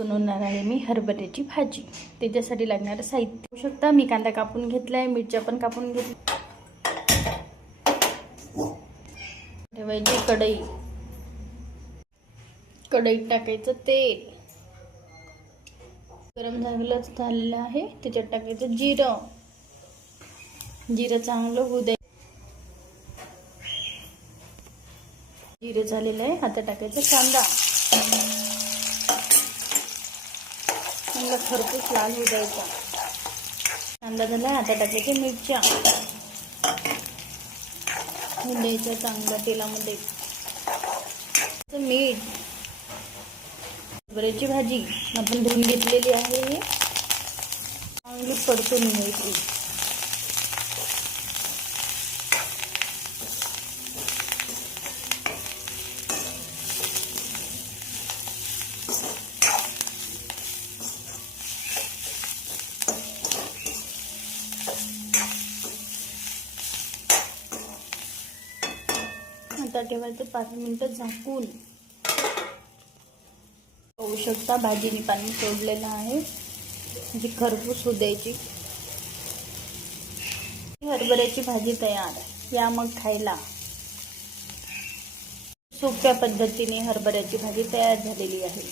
बनवणार आहे मी हरभऱ्याची भाजी। त्याच्यासाठी लागणारे साहित्य पाहू शकता। मी कांदा कापून घेतलाय, मिरच्या पण कापून घेतल्या। ठेवायची कढई, कढईत टाकायचं तेल, गरम झालेलं आहे त्याच्यात टाकायचं जिरं, जिरं चांगलं होऊ द्यायचं। जिरं झालेलं आहे, आता टाकायचं कांदा, चांगला खरपूस लाल होऊ द्यायचा। कांदा झाला, आता टाकायचे मिरच्या, होऊन द्यायच्या चांगल्या तेलामध्ये। मीठ, हरभऱ्याची भाजी आपण धुवून घेतलेली आहे, चांगली परतून घ्यायची। आता ठेवायचं 5 मिनिटं झाकून। पाहू शकता भाजीने पाणी सोडलेलं आहे, म्हणजे खरपूस होऊ द्यायची। हरभऱ्याची भाजी तयार। या मग खायला। सोप्या पद्धतीने हरभऱ्याची भाजी तयार झालेली आहे।